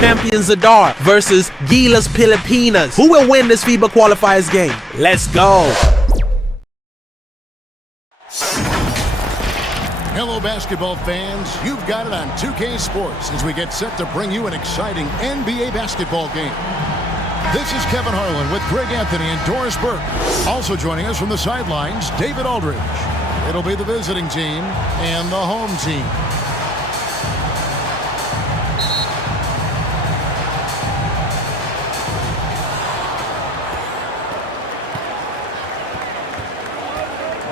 champion Zadar versus Gilas Pilipinas. Who will win this FIBA Qualifiers game? Let's go! Hello basketball fans, you've got it on 2K Sports as we get set to bring you an exciting NBA basketball game. This is Kevin Harlan with Greg Anthony and Doris Burke. Also joining us from the sidelines, David Aldridge. It'll be the visiting team and the home team.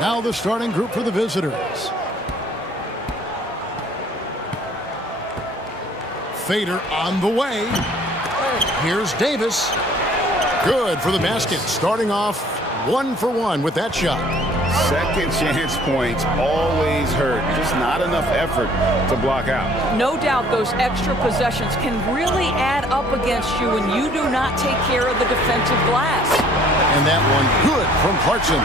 Now the starting group for the visitors. Fader on the way. Here's Davis. Good for the basket. Starting off 1 for 1 with that shot. Second chance points always hurt. Just not enough effort to block out. No doubt those extra possessions can really add up against you when you do not take care of the defensive glass. And that one good from Clarkson.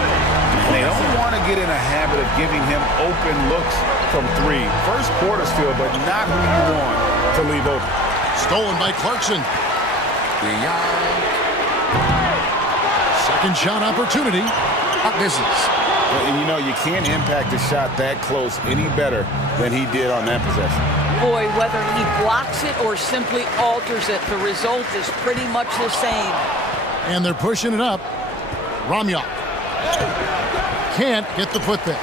They don't want to get in a habit of giving him open looks from three. First quarter still, but not who you want to leave open. Stolen by Clarkson. Second shot opportunity. Misses. And you know, you can't impact a shot that close any better than he did on that possession. Boy, whether he blocks it or simply alters it, the result is pretty much the same. And they're pushing it up. Ramyak can't get the putback.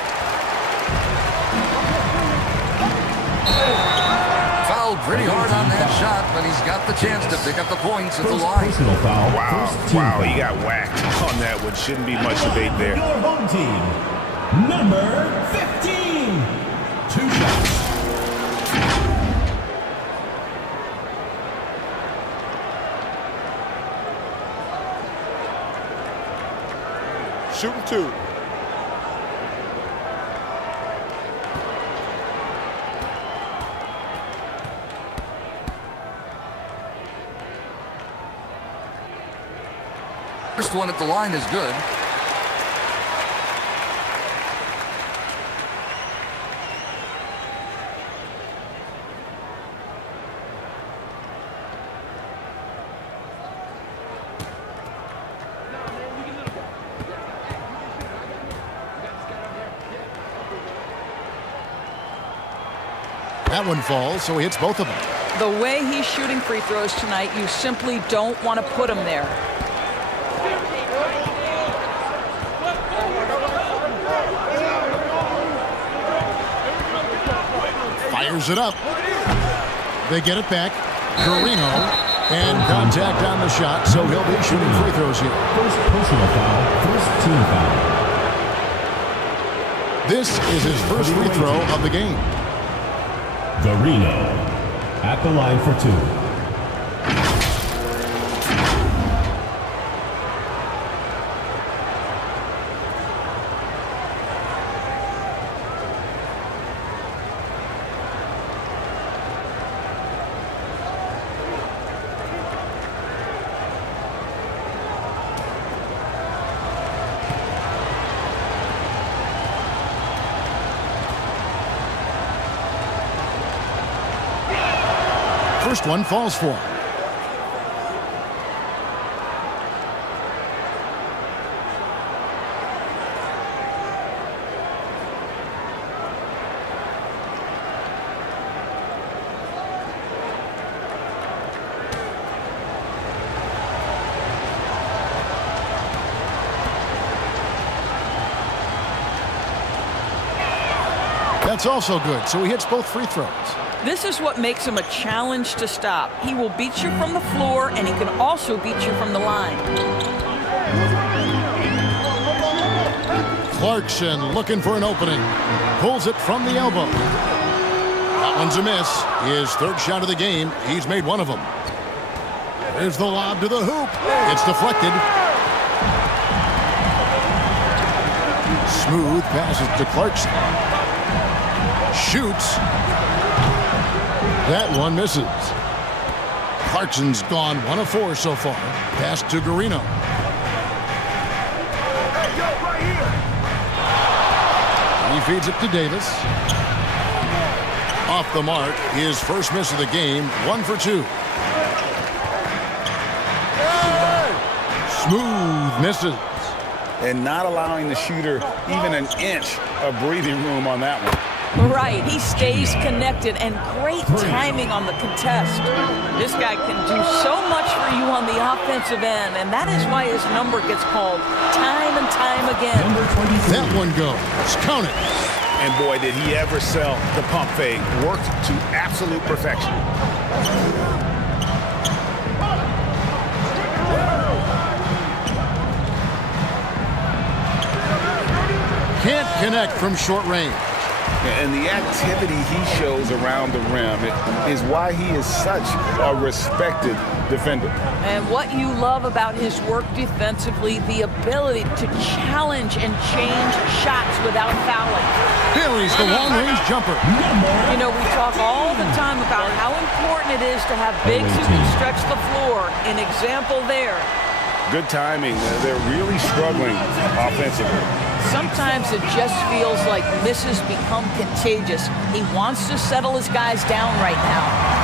Fouled pretty hard on that shot, but he's got the chance to pick up the points at the line. Wow, he got whacked on that one. Shouldn't be much debate there. Your home team, number 15. 2 shots. Shooting 2. First one at the line is good. That one falls, so he hits both of them. The way he's shooting free throws tonight, you simply don't want to put him there. Fires it up. They get it back. Carino. And contact on the shot, so he'll be shooting free throws here. First personal foul, first team foul. This is his first free throw of the game. Garino at the line for 2. First one falls for him. That's also good, so he hits both free throws. This is what makes him a challenge to stop. He will beat you from the floor, and he can also beat you from the line. Clarkson looking for an opening. Pulls it from the elbow. That one's a miss. His third shot of the game. He's made one of them. There's the lob to the hoop. It's deflected. Smooth passes to Clarkson. Shoots. That one misses. Clarkson's gone 1 of 4 so far. Pass to Garino. He feeds it to Davis. Off the mark, his first miss of the game, 1 for 2. Smooth misses. And not allowing the shooter even an inch of breathing room on that one. Right, he stays connected, and great timing on the contest. This guy can do so much for you on the offensive end, and that is why his number gets called time and time again. That one goes. Count it. And boy, did he ever sell the pump fake. Worked to absolute perfection. Can't connect from short range. And the activity he shows around the rim is why he is such a respected defender. And what you love about his work defensively, the ability to challenge and change shots without fouling. Buries the long-range jumper. You know, we talk all the time about how important it is to have bigs who can stretch the floor. An example there. Good timing. They're really struggling offensively. Sometimes it just feels like misses become contagious. He wants to settle his guys down right now.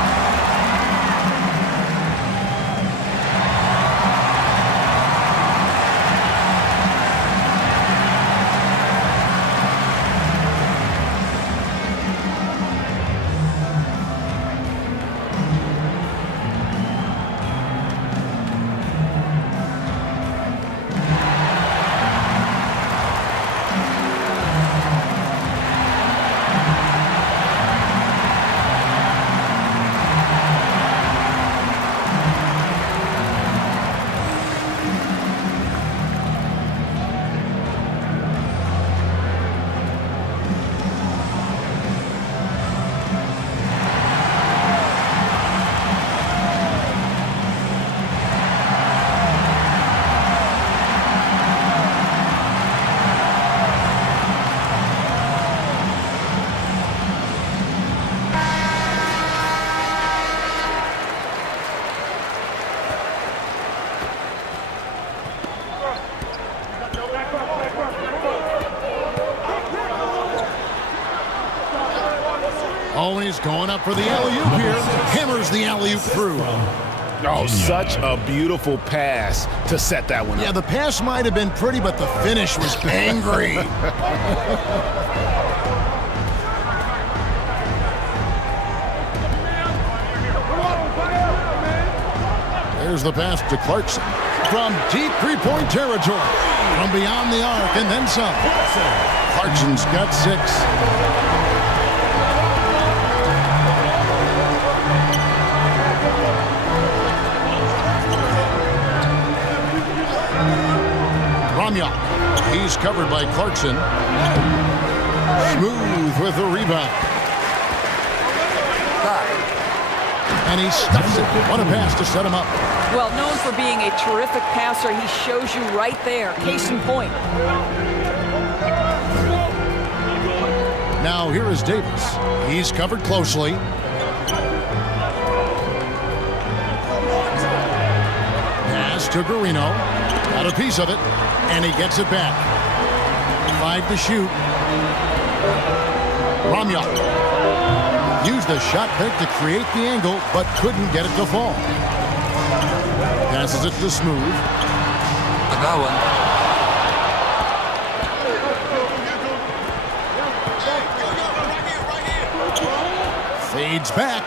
Always going up for the alley-oop here. Hammers the alley-oop through. Oh, such a beautiful pass to set that one up. Yeah, the pass might have been pretty, but the finish was angry. There's the pass to Clarkson. From deep three-point territory. From beyond the arc and then some. Clarkson's got 6. He's covered by Clarkson. Smooth with the rebound. And he stuffs it. What a pass to set him up. Well, known for being a terrific passer, he shows you right there. Case in point. Now here is Davis. He's covered closely. Pass to Guarino. Got a piece of it. And he gets it back. 5 to shoot. Ramyal used the shot fake to create the angle, but couldn't get it to fall. Passes it to Smooth. Fades back.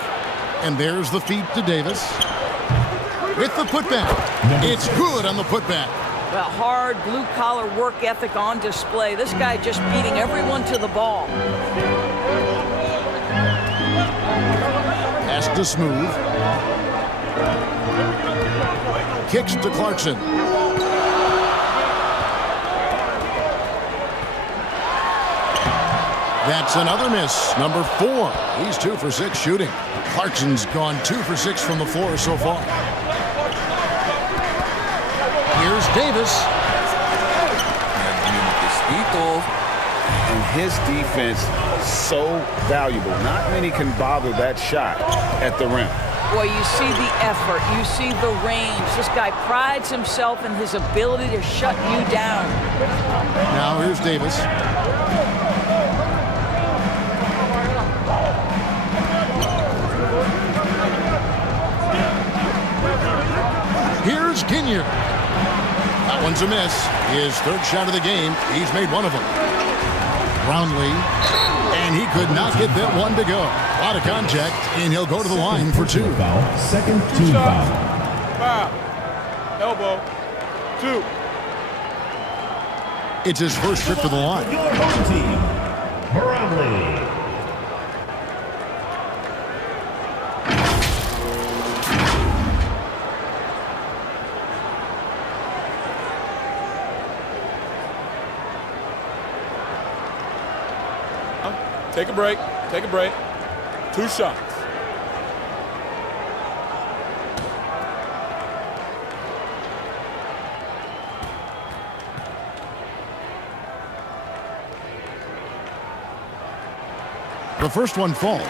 And there's the feed to Davis. With the putback. It's good on the putback. Well, hard blue-collar work ethic on display. This guy just beating everyone to the ball. Pass to Smooth. Kicks to Clarkson. That's another miss. Number 4. He's 2 for 6 shooting. Clarkson's gone 2 for 6 from the floor so far. Here's Davis. And his defense so valuable. Not many can bother that shot at the rim. Boy, you see the effort. You see the range. This guy prides himself in his ability to shut you down. Now here's Davis. Here's Ginyard. That one's a miss. His third shot of the game. He's made one of them. Brownlee. And he could not get that one to go. A lot of contact, and he'll go to the line for two. Foul. Second team foul. Foul. Elbow. 2. It's his first trip to the line. Your home team, Brownlee. Take a break. Take a break. 2 shots. The first one falls.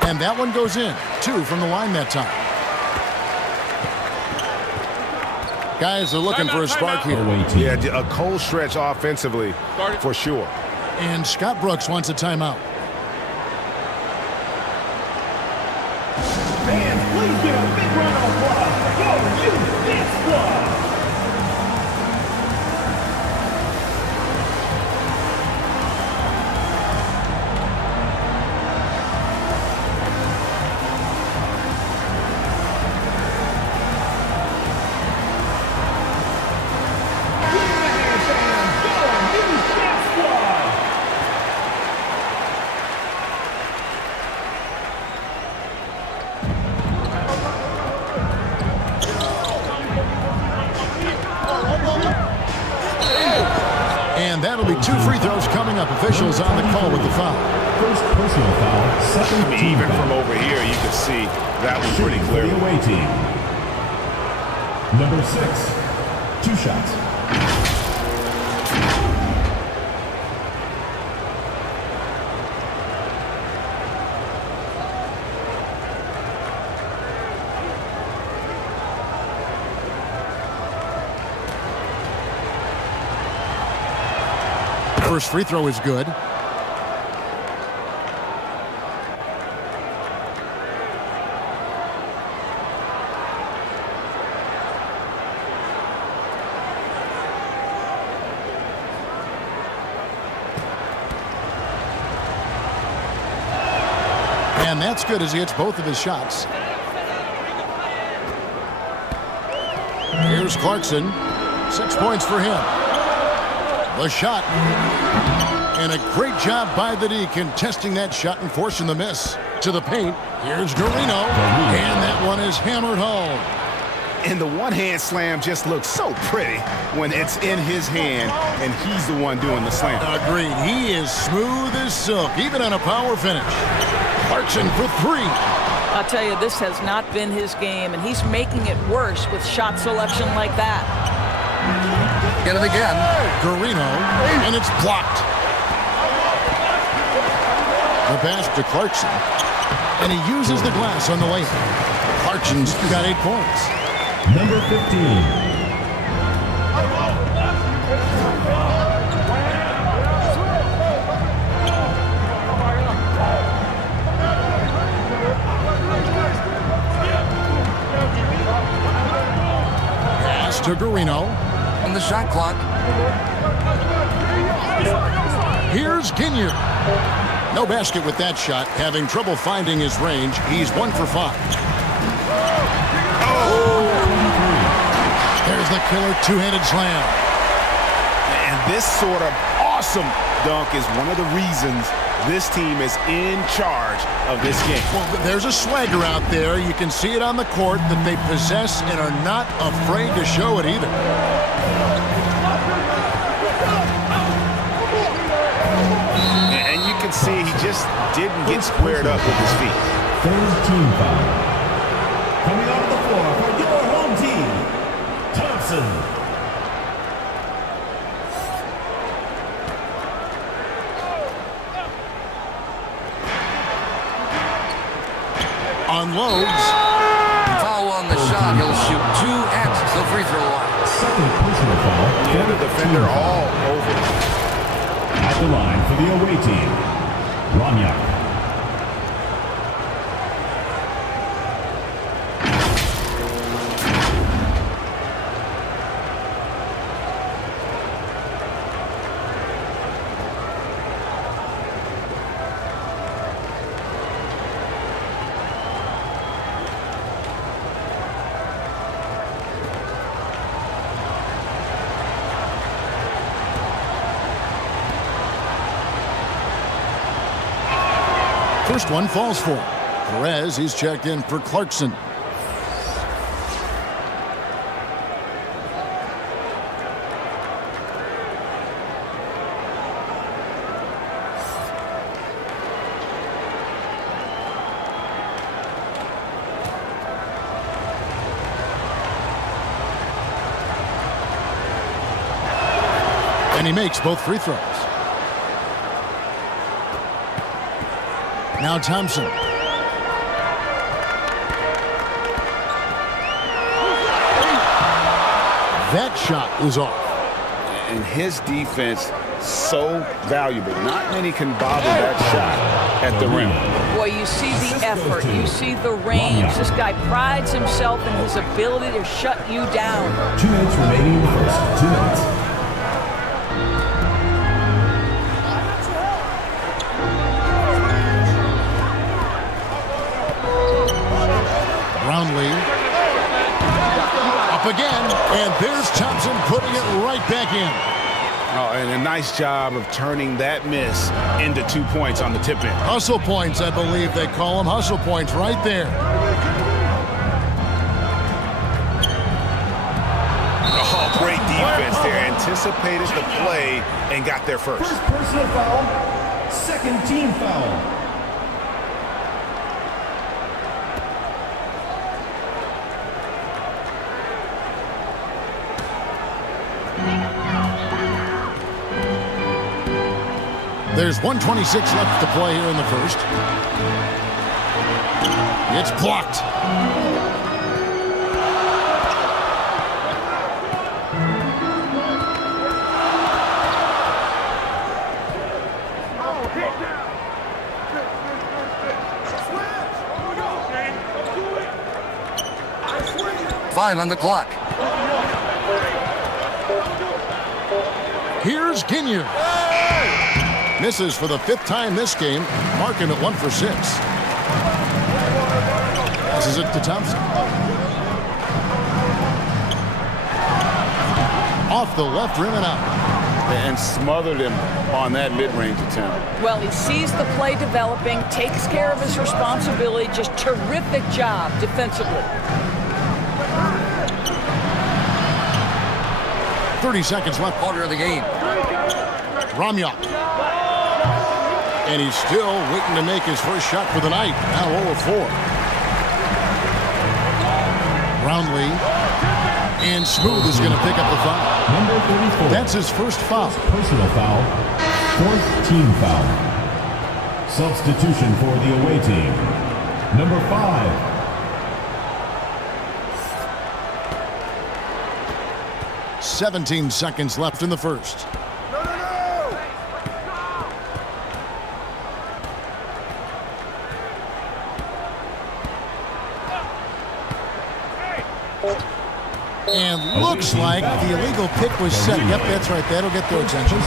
And that one goes in. 2 from the line that time. Guys are looking for a spark here. Yeah, a cold stretch offensively for sure. And Scott Brooks wants a timeout. Fans, please give a big round of applause for your youth dance squad. And that'll be 2 free throws coming up. Officials on the call with the foul. First personal foul. Second team Even foul. from over here, you can see that was pretty Shooting for clear. the away team. Number 6. 2 shots. First free throw is good. And that's good as he hits both of his shots. Here's Clarkson. 6 points for him. The shot. And a great job by the D contesting that shot and forcing the miss. To the paint. Here's Garino. And that one is hammered home. And the one-hand slam just looks so pretty when it's in his hand and he's the one doing the slam. Agreed. He is smooth as silk, even on a power finish. Clarkson for 3. I'll tell you, this has not been his game, and he's making it worse with shot selection like that. Get it again. Garino, and it's blocked. The pass to Clarkson, and he uses the glass on the layup. Clarkson's got 8 points. Number 15. Pass to Garino. On the shot clock. Here's Ginyard. No basket with that shot. Having trouble finding his range. He's 1 for 5. There's the killer 2-handed slam. And this sort of awesome dunk is one of the reasons this team is in charge of this game. Well, there's a swagger out there. You can see it on the court that they possess and are not afraid to show it either. And you can see he just didn't get squared up with his feet. Third team foul. Coming onto the floor for your home team, Thompson. unloads. Foul on the shot. He'll shoot 2 at the free throw line. Second personal foul. Yeah, the defender all over. At the line for the away team, Ramyak. First one falls for Perez. He's checked in for Clarkson. And he makes both free throws. Now Thompson. That shot is off. And his defense so valuable. Not many can bother that shot at the rim. Boy, you see the effort. You see the range. This guy prides himself in his ability to shut you down. 2 minutes remaining in the first. 2 minutes. Brownlee. Up again. And there's Thompson putting it right back in. Oh, and a nice job of turning that miss into 2 points on the tip in. Hustle points, I believe they call them. Hustle points right there. Oh, great defense there. Anticipated the play and got there first. First personal foul. Second team foul. There's 1:26 left to play here in the first. It's blocked. Five on the clock. Here's Ginyard. Misses for the 5th time this game, marking it 1 for 6. This is it to Thompson. Off the left rim and out. And smothered him on that mid-range attempt. Well, he sees the play developing, takes care of his responsibility. Just terrific job defensively. 30 seconds left. Quarter of the game. Ramyak. And he's still waiting to make his first shot for the night. Now 0 of 4. Brownlee. And Smooth is going to pick up the foul. Number 34. That's his first foul. Personal foul. 4th team foul. Substitution for the away team. Number 5. 17 seconds left in the first. And looks like the illegal pick was set. Yep, that's right. That'll get their attention.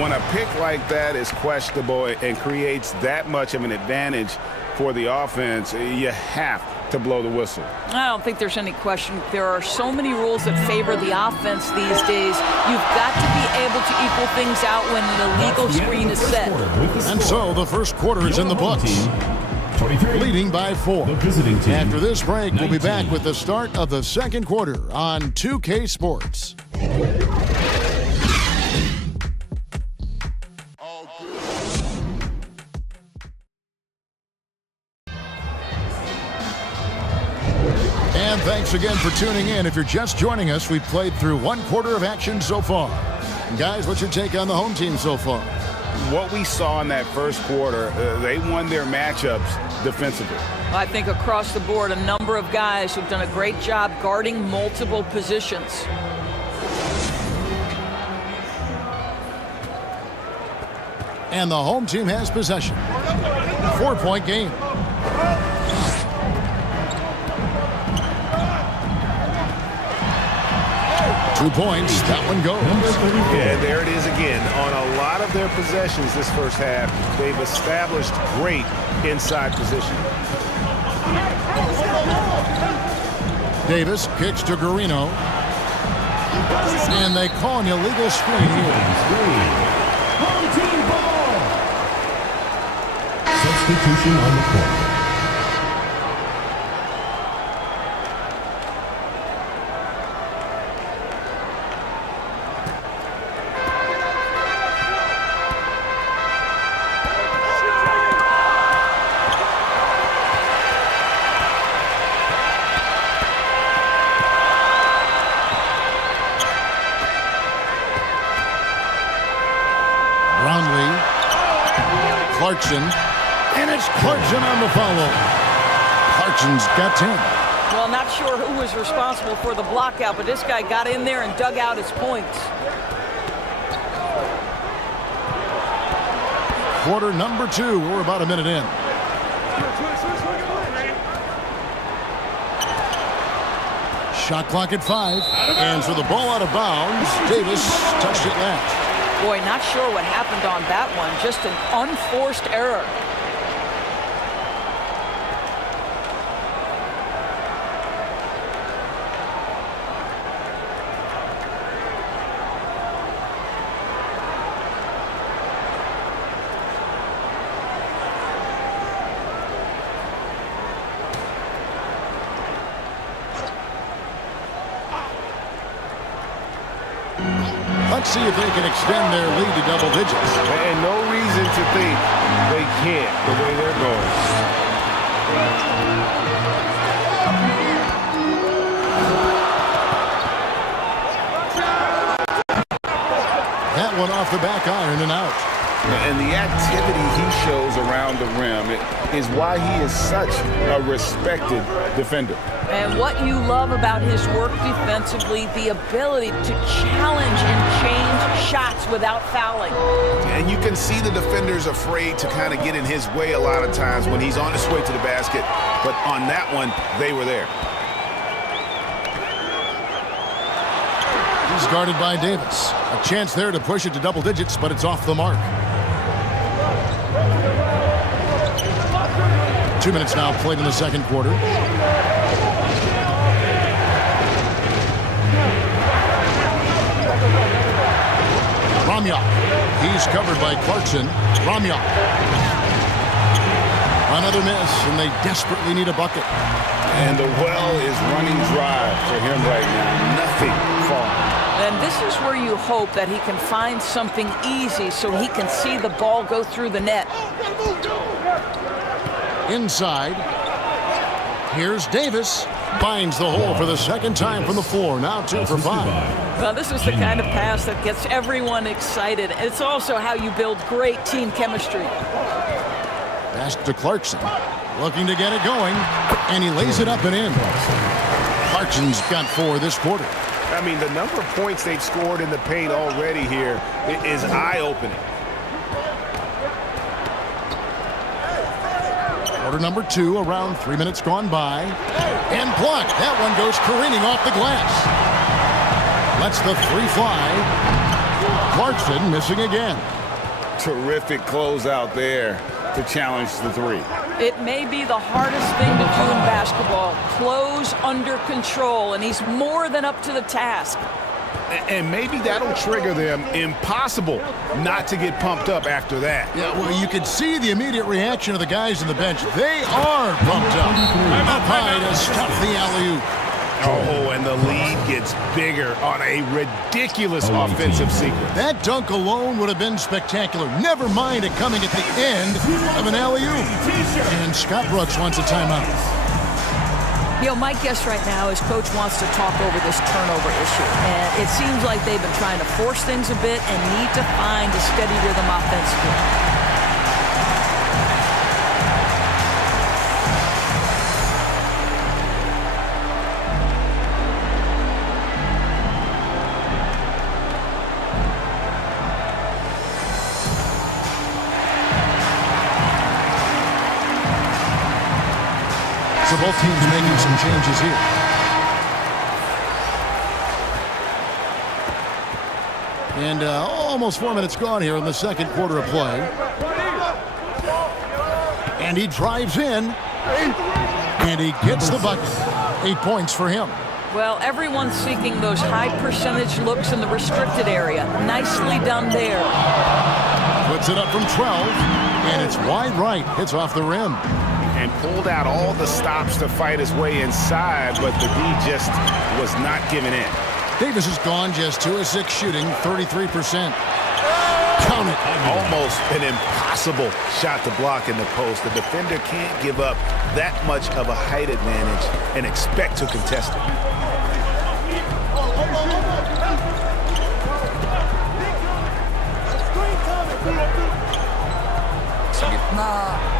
When a pick like that is questionable and creates that much of an advantage for the offense, you have to blow the whistle. I don't think there's any question. There are so many rules that favor the offense these days. You've got to be able to equal things out when an illegal screen is set. And so the first quarter is in the books. Leading by 4. After this break, we'll be back with the start of the second quarter on 2K Sports. And thanks again for tuning in. If you're just joining us, we've played through 1 quarter of action so far. Guys, what's your take on the home team so far? What we saw in that first quarter, they won their matchups defensively. I think across the board, a number of guys who've done a great job guarding multiple positions. And the home team has possession. 4-point game. Two points. That one goes. And there it is again. On a lot of their possessions this first half, they've established great inside position. Davis kicks to Guarino. And they call an illegal screen here. Home team ball. Substitution on the court. Clarkson, and it's Clarkson on the follow. Clarkson's got 10. Well, not sure who was responsible for the block out, but this guy got in there and dug out his points. Quarter number 2. We're about a minute in. Shot clock at 5. And so the ball out of bounds. Davis touched it last. Boy, not sure what happened on that one. Just an unforced error. Let's see if they can extend their lead to double digits. And no reason to think they can't the way they're going. That one off the back iron and out. And the activity he shows around the rim is why he is such a respected defender. And what you love about his work defensively, the ability to challenge and change shots without fouling. And you can see the defenders afraid to kind of get in his way a lot of times when he's on his way to the basket. But on that one, they were there. He's guarded by Davis. A chance there to push it to double digits, but it's off the mark. 2 minutes now played in the second quarter. Ramyak. He's covered by Clarkson. Ramyak. Another miss, and they desperately need a bucket. And the well is running dry for him right now. Nothing falling. And this is where you hope that he can find something easy so he can see the ball go through the net. Inside. Here's Davis. Finds the hole for the second time from the floor. Now 2 for 5. Well, this is the kind of pass that gets everyone excited. It's also how you build great team chemistry. Pass to Clarkson. Looking to get it going. And he lays it up and in. Clarkson's got 4 this quarter. I mean, the number of points they've scored in the paint already here is eye-opening. Quarter number 2, around 3 minutes gone by. And blocked. That one goes careening off the glass. Lets the 3 fly. Clarkson missing again. Terrific closeout there to challenge the 3. It may be the hardest thing to do in basketball. Close under control, and he's more than up to the task. And maybe that'll trigger them. Impossible not to get pumped up after that. Yeah, well, you could see the immediate reaction of the guys on the bench. They are pumped up. Up high to stuff the alley-oop. Oh, and the lead gets bigger on a ridiculous offensive sequence. That dunk alone would have been spectacular. Never mind it coming at the end of an alley-oop. And Scott Brooks wants a timeout. You know, my guess right now is Coach wants to talk over this turnover issue. And it seems like they've been trying to force things a bit and need to find a steady rhythm offensively. So both teams making some changes here. And almost 4 minutes gone here in the second quarter of play. And he drives in. And he gets the bucket. 8 points for him. Well, everyone's seeking those high percentage looks in the restricted area. Nicely done there. Puts it up from 12. And it's wide right. Hits off the rim. And pulled out all the stops to fight his way inside, but the D just was not giving in. Davis has gone just 2 of 6 shooting, 33%. Count it. Almost an impossible shot to block in the post. The defender can't give up that much of a height advantage and expect to contest it.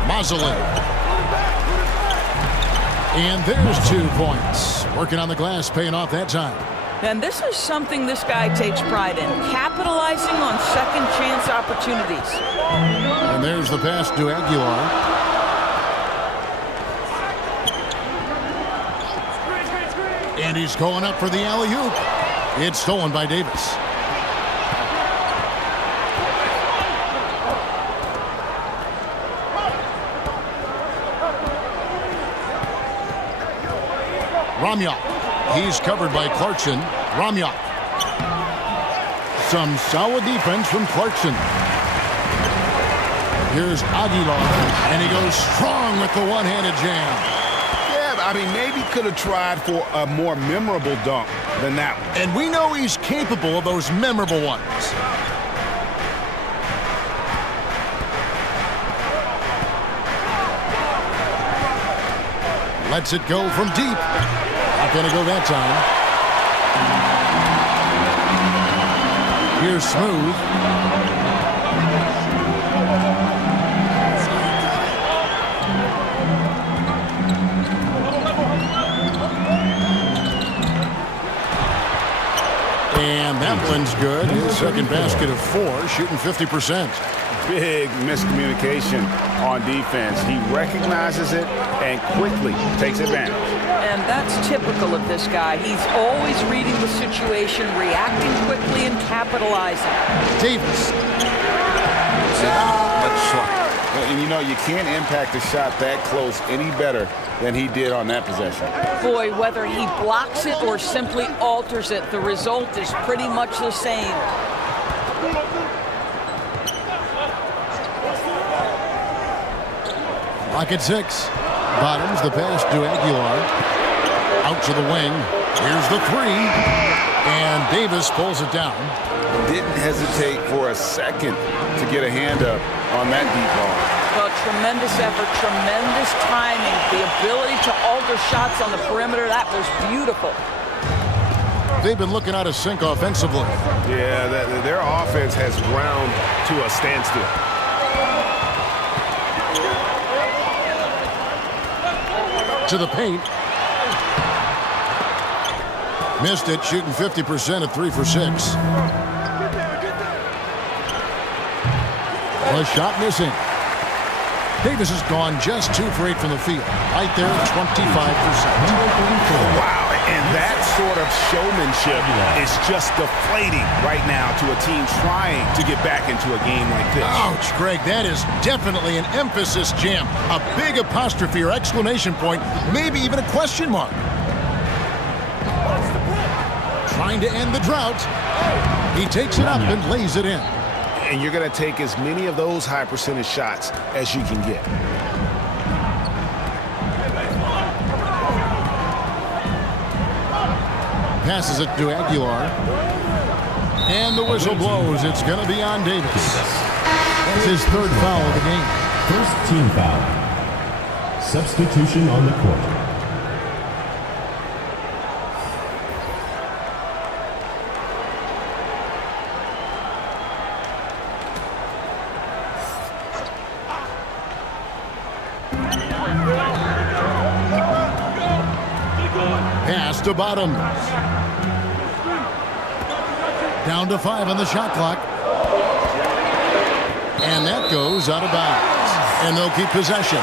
Mazzolin. And there's 2 points. Working on the glass, paying off that time. And this is something this guy takes pride in, capitalizing on second chance opportunities. And there's the pass to Aguilar. And he's going up for the alley-oop. It's stolen by Davis. Ramyak. He's covered by Clarkson. Ramyak. Some solid defense from Clarkson. Here's Aguilar. And he goes strong with the one-handed jam. Yeah, I mean, maybe could have tried for a more memorable dunk than that one. And we know he's capable of those memorable ones. Lets it go from deep. Not going to go that time. Here's Smooth. And that one's good. His second basket of 4, shooting 50%. Big miscommunication on defense. He recognizes it and quickly takes advantage. And that's typical of this guy. He's always reading the situation, reacting quickly, and capitalizing. Davis. And you know, you can't impact a shot that close any better than he did on that possession. Boy, whether he blocks it or simply alters it, the result is pretty much the same. Rocket 6. Bottoms the pass to Aguilar. Out to the wing. Here's the 3. And Davis pulls it down. Didn't hesitate for a second to get a hand up on that deep ball. Well, tremendous effort, tremendous timing. The ability to alter shots on the perimeter, that was beautiful. They've been looking out of sync offensively. Yeah, their offense has ground to a standstill. To the paint. Missed it, shooting 50% at 3 for 6. A shot missing. Davis has gone just 2 for 8 from the field. Right there at 25%. Wow, and that sort of showmanship is just deflating right now to a team trying to get back into a game like this. Ouch, Greg, that is definitely an emphasis jam. A big apostrophe or exclamation point, maybe even a question mark. Trying to end the drought. He takes it up and lays it in. And you're going to take as many of those high percentage shots as you can get. Passes it to Aguilar. And the whistle blows. It's going to be on Davis. That's his 3rd foul of the game. First team foul. Substitution on the court. Pass to Bottoms. Down to 5 on the shot clock. And that goes out of bounds. And they'll keep possession.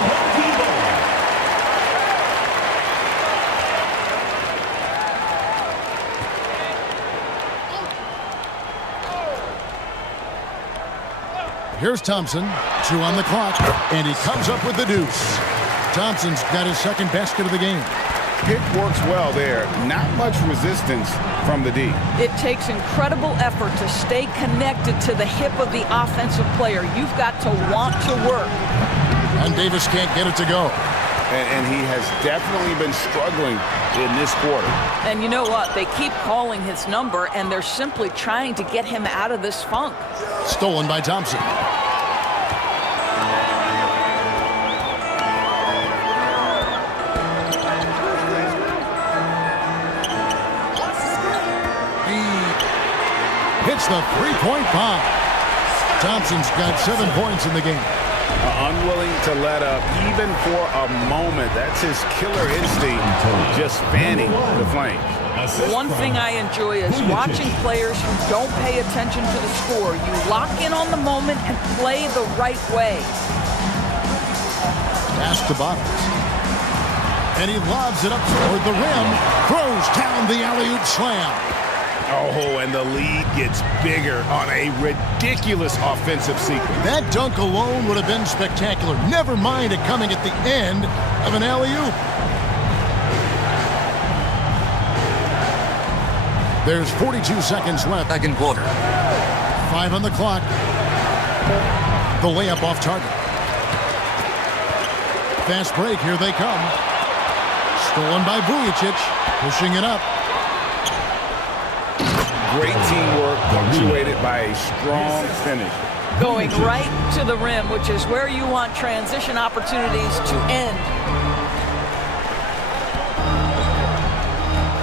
Here's Thompson. 2 on the clock. And he comes up with the deuce. Thompson's got his second basket of the game. Pick works well there. Not much resistance from the D. It takes incredible effort to stay connected to the hip of the offensive player. You've got to want to work. And Davis can't get it to go. And he has definitely been struggling in this quarter. And you know what? They keep calling his number, and they're simply trying to get him out of this funk. Stolen by Thompson. He hits the three-point bomb. Thompson's got 7 points in the game. Unwilling to let up even for a moment. That's his killer instinct, just fanning the flames. One thing I enjoy is watching players who don't pay attention to the score. You lock in on the moment and play the right way. Pass to Bottoms. And he lobs it up toward the rim. Throws down the alley-oop slam. Oh, and the lead gets bigger on a ridiculous offensive sequence. That dunk alone would have been spectacular. Never mind it coming at the end of an alley-oop. There's 42 seconds left. Second quarter. 5 on the clock. The layup off target. Fast break, here they come. Stolen by Vujicic, pushing it up. Great teamwork punctuated by a strong finish. Going right to the rim, which is where you want transition opportunities to end.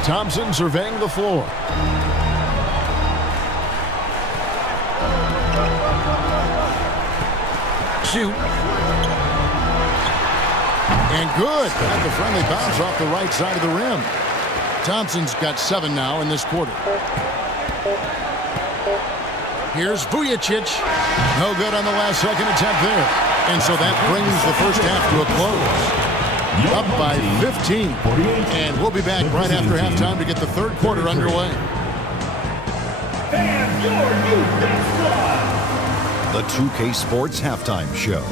Thompson surveying the floor. Shoot. And good. Got the friendly bounce off the right side of the rim. Thompson's got 7 now in this quarter. Here's Vujicic. No good on the last second attempt there. And so that brings the first half to a close. Up by 15. And we'll be back right after halftime to get the third quarter underway. And your new best squad. The 2K Sports Halftime Show.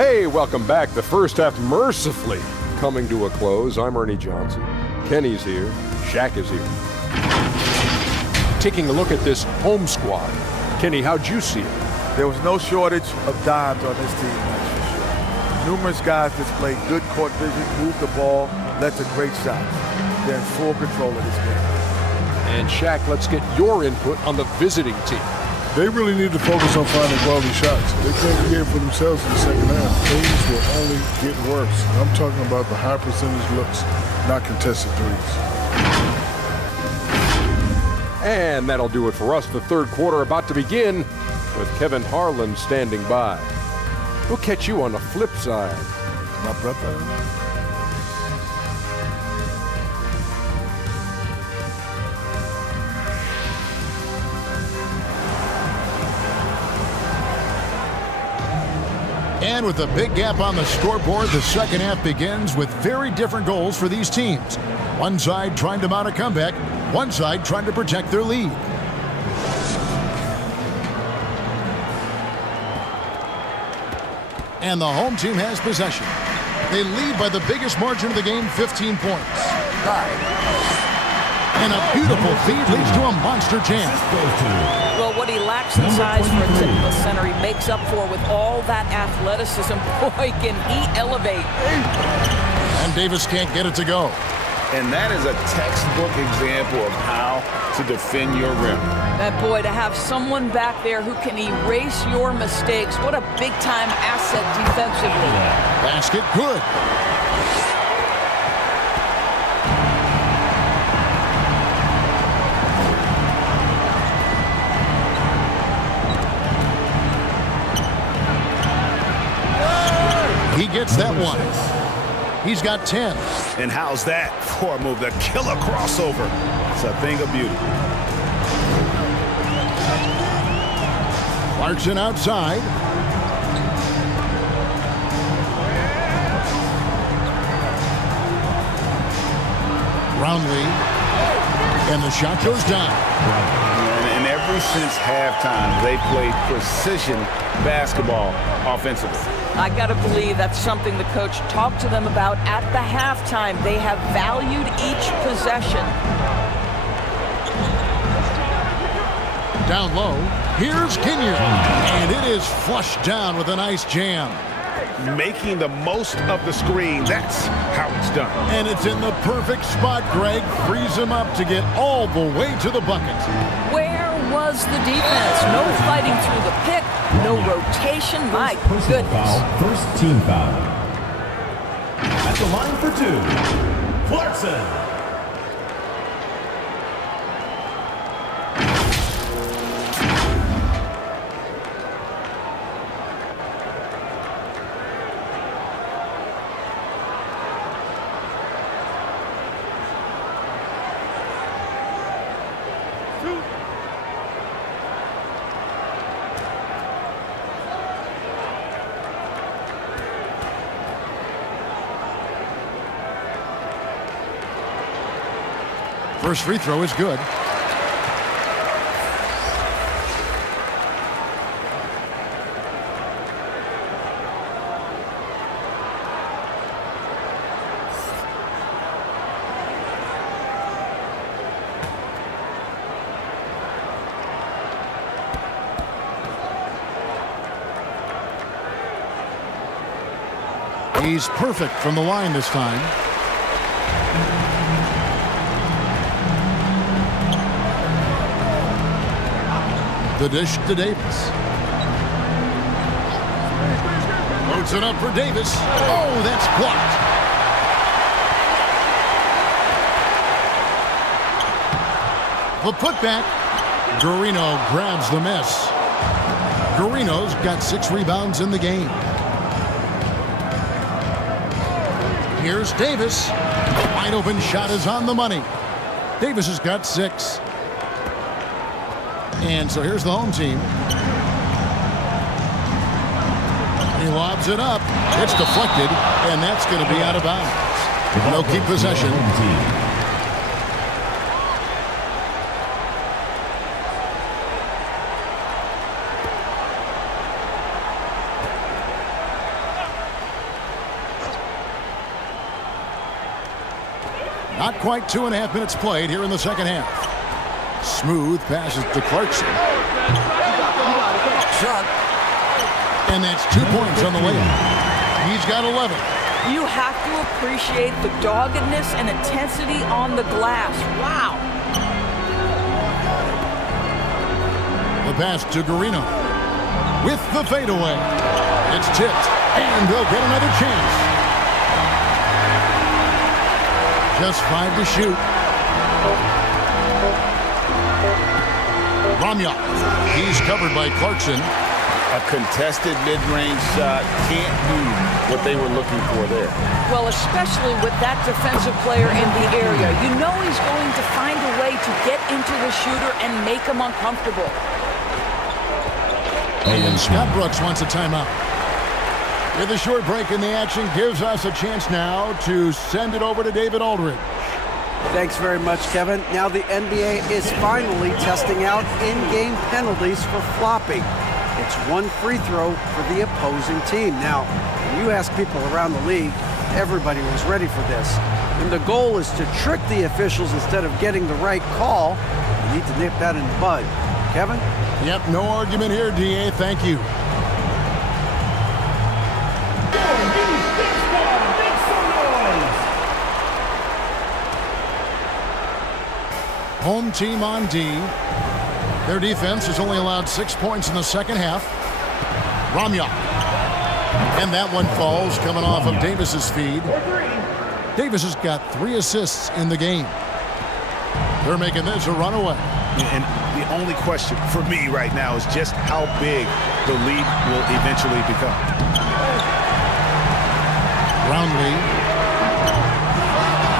Hey, welcome back. The first half mercifully coming to a close. I'm Ernie Johnson. Kenny's here. Shaq is here. Taking a look at this home squad. Kenny, how'd you see it? There was no shortage of dimes on this team, that's for sure. Numerous guys displayed good court vision, moved the ball, led to great shots. They're in full control of this game. And Shaq, let's get your input on the visiting team. They really need to focus on finding quality shots. They can't create for themselves in the second half. Things will only get worse. And I'm talking about the high percentage looks, not contested threes. And that'll do it for us. The third quarter about to begin with Kevin Harlan standing by. We'll catch you on the flip side. My brother. And with a big gap on the scoreboard, the second half begins with very different goals for these teams. One side trying to mount a comeback, one side trying to protect their lead. And the home team has possession. They lead by the biggest margin of the game, 15 points. And a beautiful feed leads to a monster jam. Well, what he lacks in size for a typical center, he makes up for with all that athleticism. Boy, can he elevate. And Davis can't get it to go. And that is a textbook example of how to defend your rim. That boy, to have someone back there who can erase your mistakes, what a big-time asset defensively. Basket good. He gets that one. He's got 10. And how's that for a move? The killer crossover. It's a thing of beauty. Clarkson outside. Roundly. And the shot goes down. And Ever since halftime, they played precision basketball offensively. I got to believe that's something the coach talked to them about at the halftime. They have valued each possession. Down low, here's Kenyon, and it is flushed down with a nice jam. Making the most of the screen, that's how it's done. And it's in the perfect spot, Greg. Frees him up to get all the way to the bucket. Where was the defense? No fighting through the pick, no rotation. My goodness. First team foul. At the line for two, Clarkson. First free throw is good. He's perfect from the line this time. The dish to Davis. Loads it up for Davis. Oh, that's blocked. The putback. Guarino grabs the miss. Guarino's got 6 rebounds in the game. Here's Davis. The wide open shot is on the money. Davis has got 6. And so here's the home team. He lobs it up. It's deflected, and that's going to be out of bounds. They'll keep possession. Not quite 2.5 minutes played here in the second half. Smooth passes to Clarkson. Shot. And that's 2 points on the layup. He's got 11. You have to appreciate the doggedness and intensity on the glass. Wow. The pass to Guarino. With the fadeaway. It's tipped. And they'll get another chance. Just 5 to shoot. Ramya. He's covered by Clarkson. A contested mid-range shot can't do what they were looking for there. Well, especially with that defensive player in the area. You know he's going to find a way to get into the shooter and make him uncomfortable. And Scott Brooks wants a timeout. With a short break in the action, gives us a chance now to send it over to David Aldridge. Thanks very much, Kevin. Now the NBA is finally testing out in-game penalties for flopping. It's 1 free throw for the opposing team. Now, when you ask people around the league, everybody was ready for this. And the goal is to trick the officials instead of getting the right call. You need to nip that in the bud. Kevin? Yep, no argument here, DA. Thank you. Home team on D. Their defense has only allowed 6 points in the second half. Ramya. And that one falls coming off of Davis's feed. Davis has got 3 assists in the game. They're making this a runaway. And the only question for me right now is just how big the lead will eventually become. Roundly.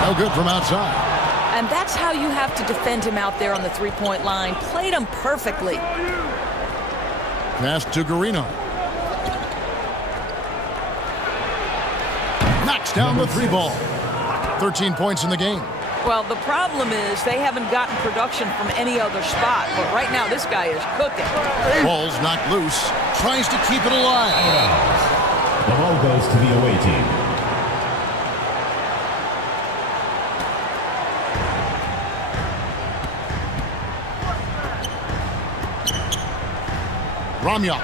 No good from outside. And that's how you have to defend him out there on the three-point line. Played him perfectly. Pass to Guarino. Knocks down the 3 ball. 13 points in the game. Well, the problem is they haven't gotten production from any other spot. But right now, this guy is cooking. Ball's knocked loose. Tries to keep it alive. The ball goes to the away team. Ramya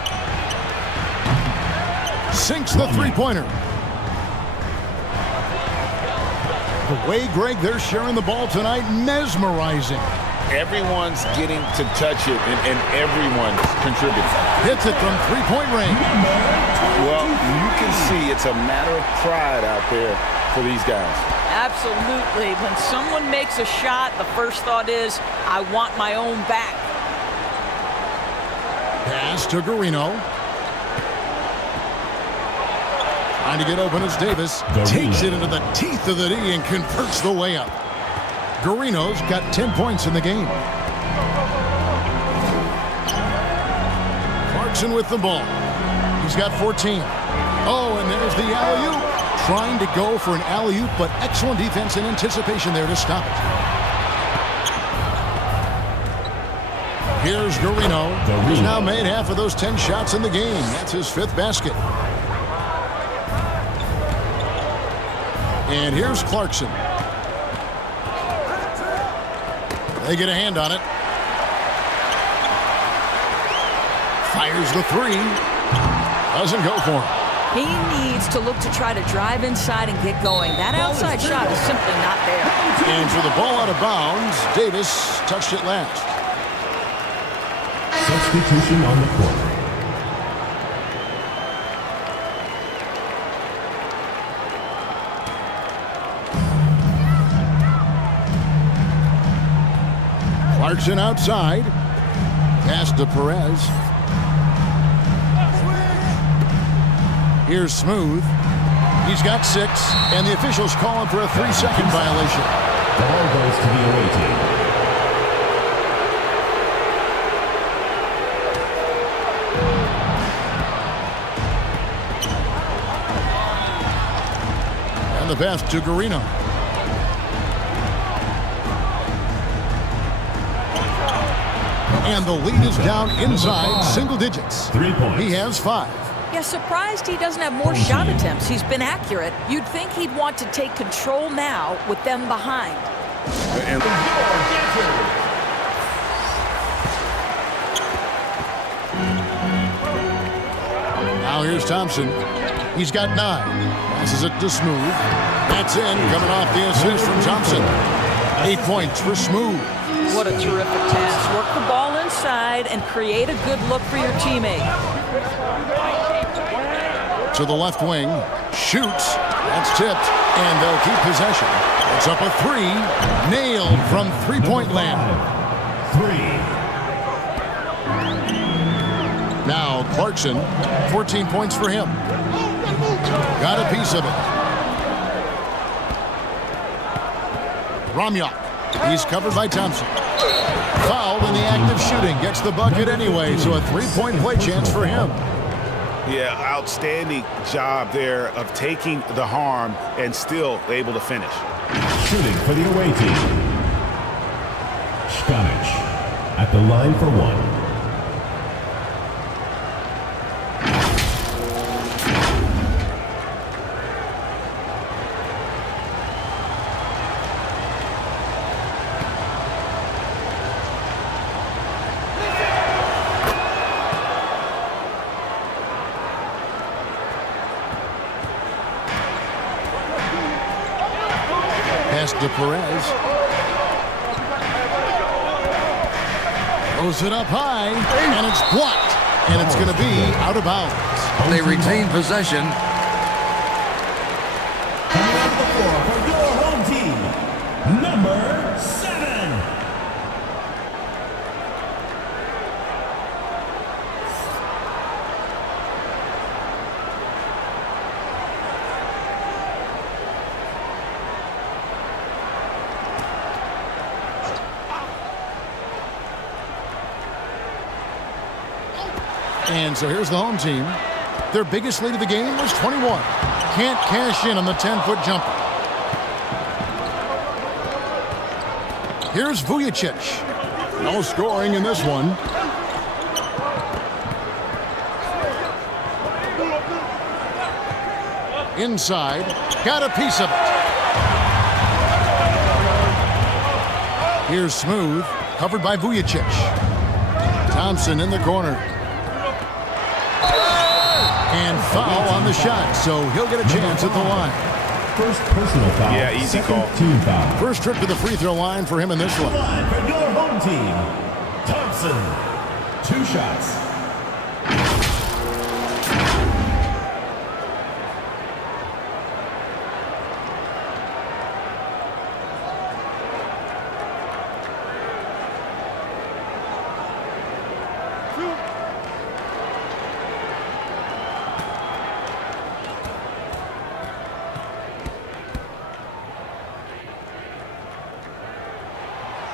sinks the three-pointer. The way, Greg, they're sharing the ball tonight, mesmerizing. Everyone's getting to touch it, and everyone's contributing. Hits it from three-point range. Well, you can see it's a matter of pride out there for these guys. Absolutely. When someone makes a shot, the first thought is, I want my own back. Pass to Garino. Trying to get open as Davis takes it into the teeth of the D and converts the layup. Garino's got 10 points in the game. Clarkson with the ball. He's got 14. Oh, and there's the alley-oop. Trying to go for an alley-oop, but excellent defense and anticipation there to stop it. Here's Garino. He's now made half of those 10 shots in the game. That's his 5th basket. And here's Clarkson. They get a hand on it. Fires the three. Doesn't go for him. He needs to look to try to drive inside and get going. That outside shot is simply not there. And for the ball out of bounds, Davis touched it last. Substitution on the court. Clarkson outside. Pass to Perez. Here's Smooth. He's got 6, and the officials calling for a 3-second violation. The ball goes to the away team. And the pass to Garino. And the lead is down inside single digits. 3 points. He has 5. Yeah, surprised he doesn't have more shot attempts. He's been accurate. You'd think he'd want to take control now with them behind. Now here's Thompson. He's got 9. Passes it to Smooth. That's in, coming off the assist from Thompson. 8 points for Smooth. What a terrific task. Work the ball inside and create a good look for your teammate. To the left wing. Shoots. That's tipped. And they'll keep possession. It's up a 3. Nailed from three-point land. 3. Now Clarkson. 14 points for him. Got a piece of it. Ramya. He's covered by Thompson. Fouled in the act of shooting. Gets the bucket anyway, so a 3-point play chance for him. Yeah, outstanding job there of taking the harm and still able to finish. Shooting for the away team. Standngs at the line for 1. To Perez. Throws it up high, and it's blocked, and it's going to be out of bounds. They retain possession. Coming out of the floor for your home team, number 7. And so here's the home team. Their biggest lead of the game was 21. Can't cash in on the 10-foot jumper. Here's Vujicic. No scoring in this one. Inside, got a piece of it. Here's Smooth, covered by Vujicic. Thompson in the corner. And foul on the shot, so he'll get a chance at the line. First personal foul. Yeah, easy call. Team foul. First trip to the free throw line for him in this one. Line for your home team. Thompson. 2 shots.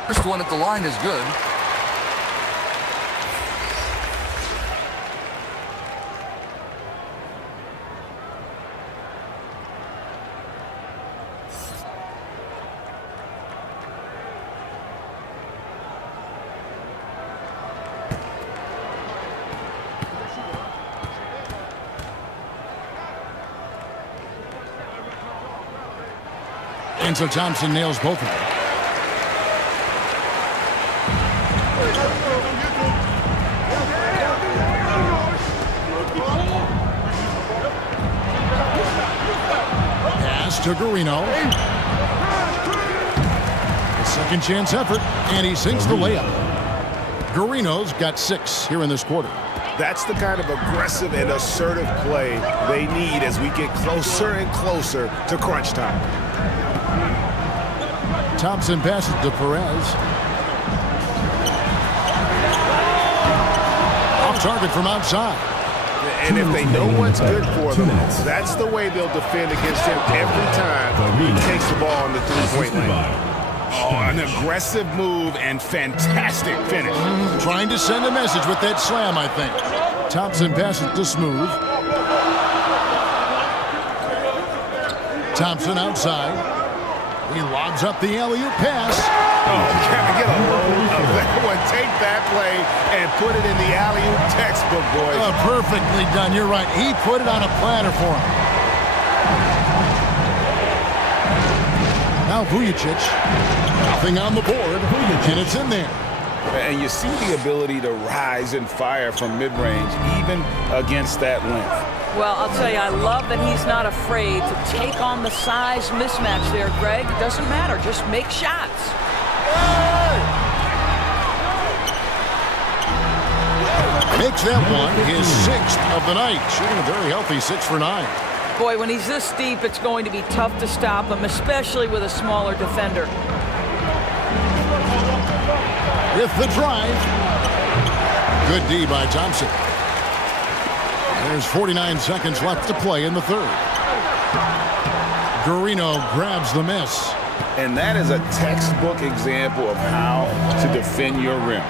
First one at the line is good. And so Thompson nails both of them. To Garino. A second chance effort, and he sinks the layup. Garino's got 6 here in this quarter. That's the kind of aggressive and assertive play they need as we get closer and closer to crunch time. Thompson passes to Perez. Off target from outside. And if they know what's good for them, that's the way they'll defend against him every time he takes the ball in the three-point lane. Oh, an aggressive move and fantastic finish. Trying to send a message with that slam, I think. Thompson passes to Smooth. Thompson outside. He lobs up the alley-oop pass. Oh, can I get a load of that one? Take that play and put it in the alley-oop textbook, boys. Perfectly done. You're right. He put it on a platter for him. Now Vujicic. Nothing on the board. And it's in there. And you see the ability to rise and fire from mid-range, even against that length. Well, I'll tell you, I love that he's not afraid to take on the size mismatch there, Greg. It doesn't matter. Just make shots. Makes that one his 6th of the night. Shooting a very healthy 6 for 9. Boy, when he's this deep, it's going to be tough to stop him, especially with a smaller defender. With the drive. Good D by Thompson. There's 49 seconds left to play in the third. Garino grabs the miss. And that is a textbook example of how to defend your rim.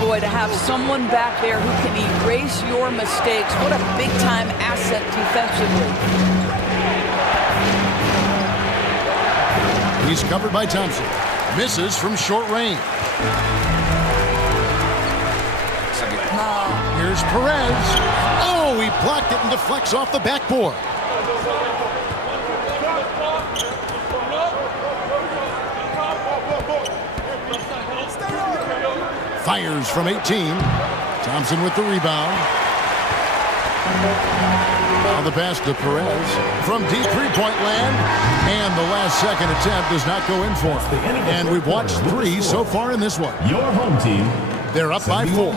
Boy, to have someone back there who can erase your mistakes, what a big-time asset defensively. He's covered by Thompson. Misses from short range. Here's Perez. Oh, he blocked it and deflects off the backboard. Fires from 18. Thompson with the rebound. Now the pass to Perez from deep three-point land. And the last second attempt does not go in for him. And we've watched 3 so far in this one. Your home team. They're up by 4.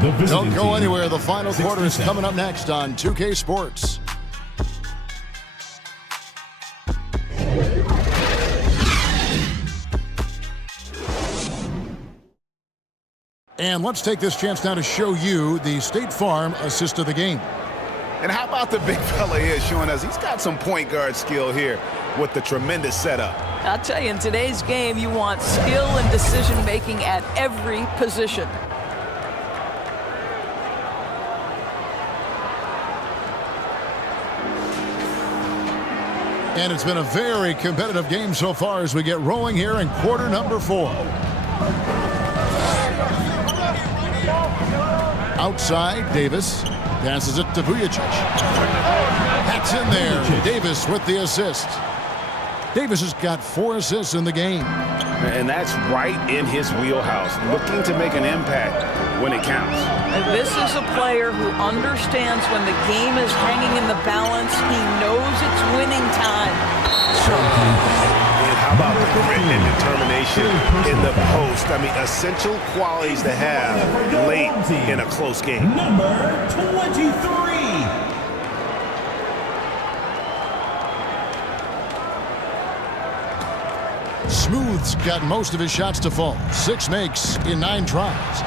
Don't go team, anywhere. The final quarter is coming up next on 2K Sports. And let's take this chance now to show you the State Farm assist of the game. And how about the big fella here showing us he's got some point guard skill here with the tremendous setup. I'll tell you, in today's game, you want skill and decision-making at every position. And it's been a very competitive game so far as we get rolling here in quarter number 4. Outside, Davis passes it to Vujacic. That's in there. Davis with the assist. Davis has got 4 assists in the game. And that's right in his wheelhouse, looking to make an impact when it counts. And this is a player who understands when the game is hanging in the balance. He knows it's winning time. And how about the grit and determination in the post? I mean, essential qualities to have late in a close game. Number 23. Smooth's got most of his shots to fall. 6 makes in 9 tries.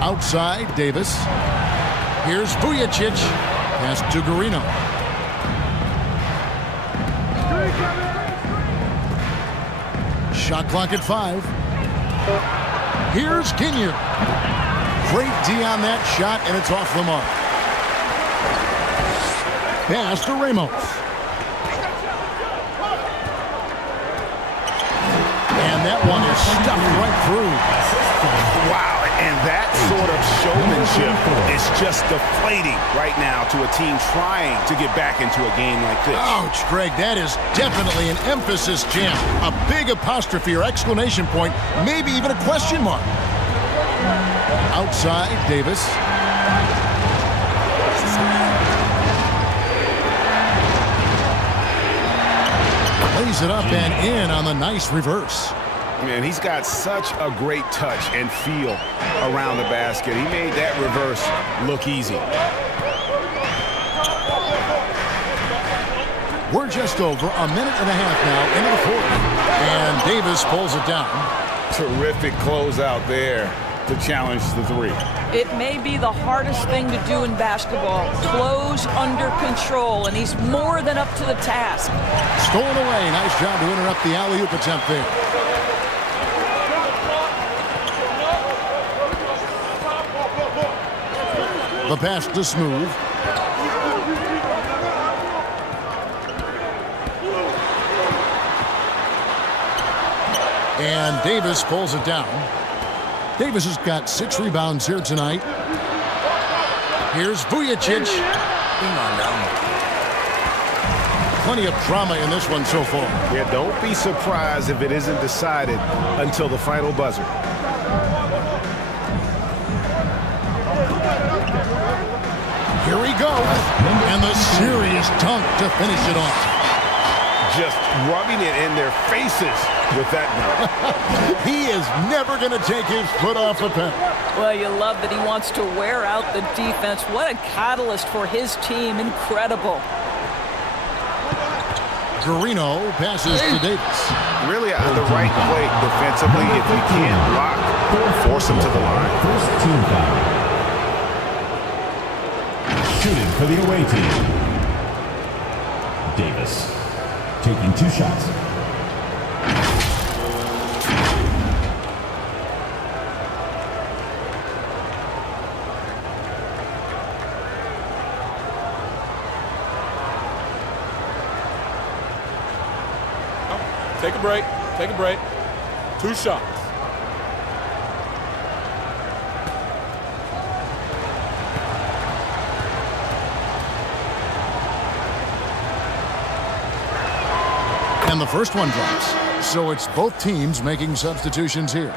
Outside, Davis. Here's Vujacic. Pass to Garino. Shot clock at 5. Here's Kinyer. Great D on that shot, and it's off the mark. Pass to Ramos. And that one is stuffed right through. Wow, and that sort of showmanship is just deflating right now to a team trying to get back into a game like this. Ouch, Greg, that is definitely an emphasis jam. A big apostrophe or exclamation point, maybe even a question mark. Outside, Davis. Lays it up and in on the nice reverse. Man, he's got such a great touch and feel around the basket. He made that reverse look easy. We're just over a minute and a half now into the 4th. And Davis pulls it down. Terrific closeout there to challenge the 3. It may be the hardest thing to do in basketball. Close under control, and he's more than up to the task. Stolen away. Nice job to interrupt the alley-oop attempt there. The pass to Smooth. And Davis pulls it down. Davis has got 6 rebounds here tonight. Here's Vujacic. Plenty of drama in this one so far. Yeah, don't be surprised if it isn't decided until the final buzzer. Here we go. And the serious dunk to finish it off. Just rubbing it in their faces with that dunk. He is never going to take his foot off the pedal. Well, you love that he wants to wear out the defense. What a catalyst for his team. Incredible. Garino passes to Davis. Really on the right play defensively. If you can't block, force him to the line. First team foul. Shooting for the away team. Davis taking 2 shots. Take a break. Take a break. 2 shots. And the first one drops. So it's both teams making substitutions here.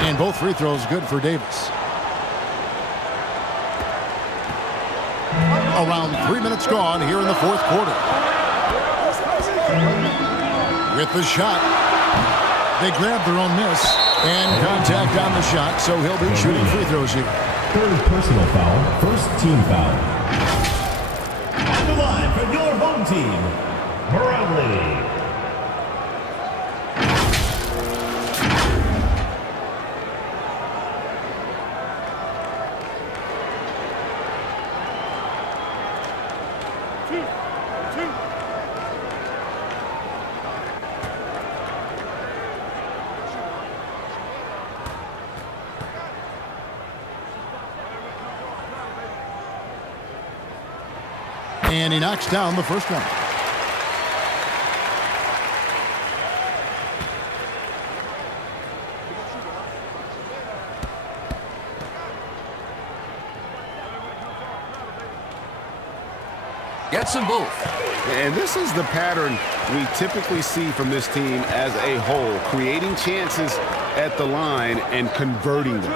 And both free throws good for Davis. Around 3 minutes gone here in the 4th quarter. With the shot. They grab their own miss. And contact on the shot, so he'll be shooting free throws here. 3rd personal foul, 1st team foul. At the line for your home team, Meralco. And he knocks down the first one. Gets them both. And this is the pattern we typically see from this team as a whole, creating chances at the line and converting them.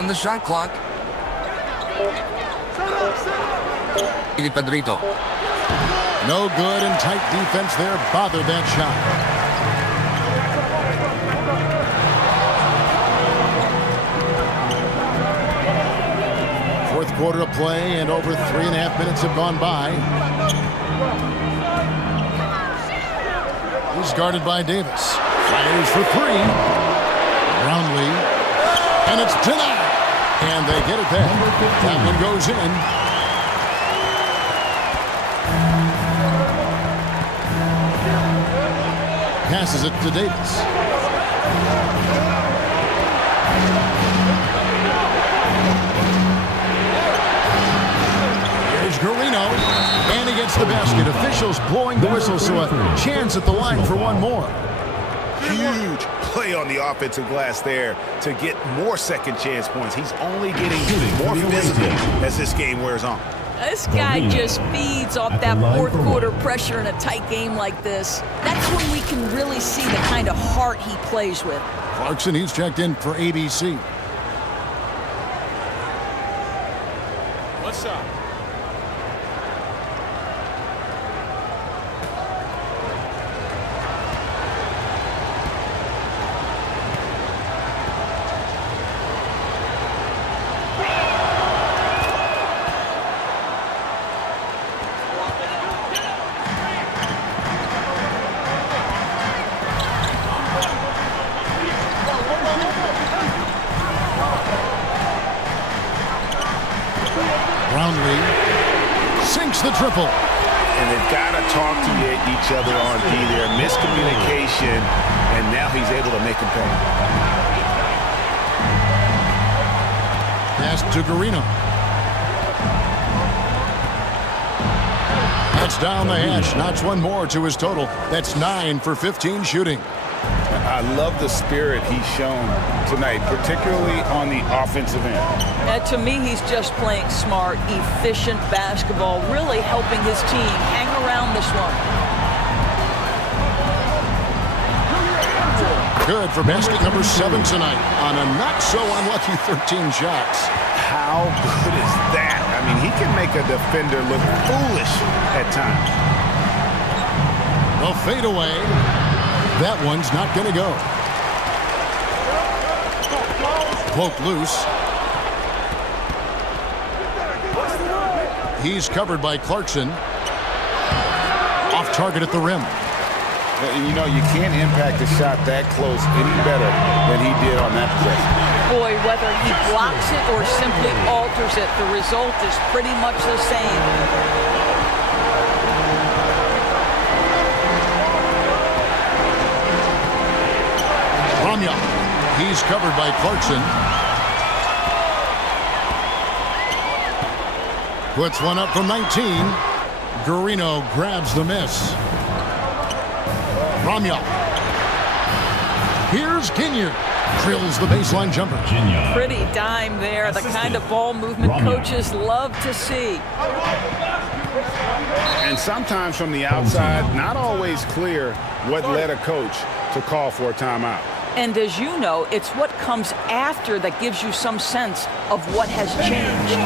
On the shot clock. Padrito. No good, and tight defense there bothered that shot. Fourth quarter of play, and over 3.5 minutes have gone by. He's guarded by Davis. Fires for three. Brownlee. And it's denied. And they get it back. That one goes in. Passes it to Davis. Here's Guarino, and he gets the basket. Officials blowing the whistle, so a chance at the line for one more. Huge play on the offensive glass there to get more second chance points. He's only getting more physical as this game wears on. This guy just feeds off that fourth quarter pressure in a tight game like this. That's when we can really see the kind of heart he plays with. Clarkson, he's checked in for ABC. One shot. The triple. And they've got to talk to each other on D there. Miscommunication, and now he's able to make him pay. Pass to Guarino. That's down the hatch. Knocks one more to his total. That's 9 for 15 shooting. I love the spirit he's shown tonight, particularly on the offensive end. To me, he's just playing smart, efficient basketball, really helping his team hang around this one. Good for basket number 7 tonight on a not-so-unlucky 13 shots. How good is that? I mean, he can make a defender look foolish at times. Well, fade away. That one's not going to go. Poke loose. He's covered by Clarkson. Off target at the rim. You know, you can't impact a shot that close any better than he did on that possession. Boy, whether he blocks it or simply alters it, the result is pretty much the same. Ramya. He's covered by Clarkson. Puts one up from 19. Guarino grabs the miss. Ramya. Here's Ginyard. Drills the baseline jumper. Pretty dime there. The kind of ball movement coaches love to see. And sometimes from the outside, not always clear what led a coach to call for a timeout. And as you know, it's what comes after that gives you some sense of what has changed.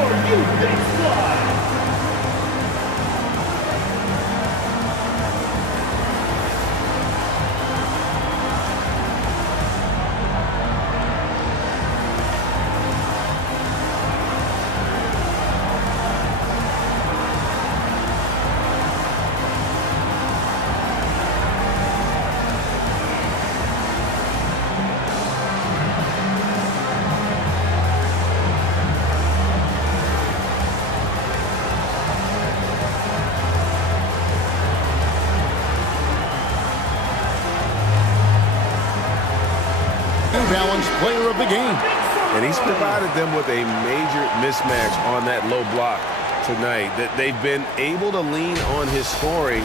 player of the game. And he's provided them with a major mismatch on that low block tonight. That they've been able to lean on his scoring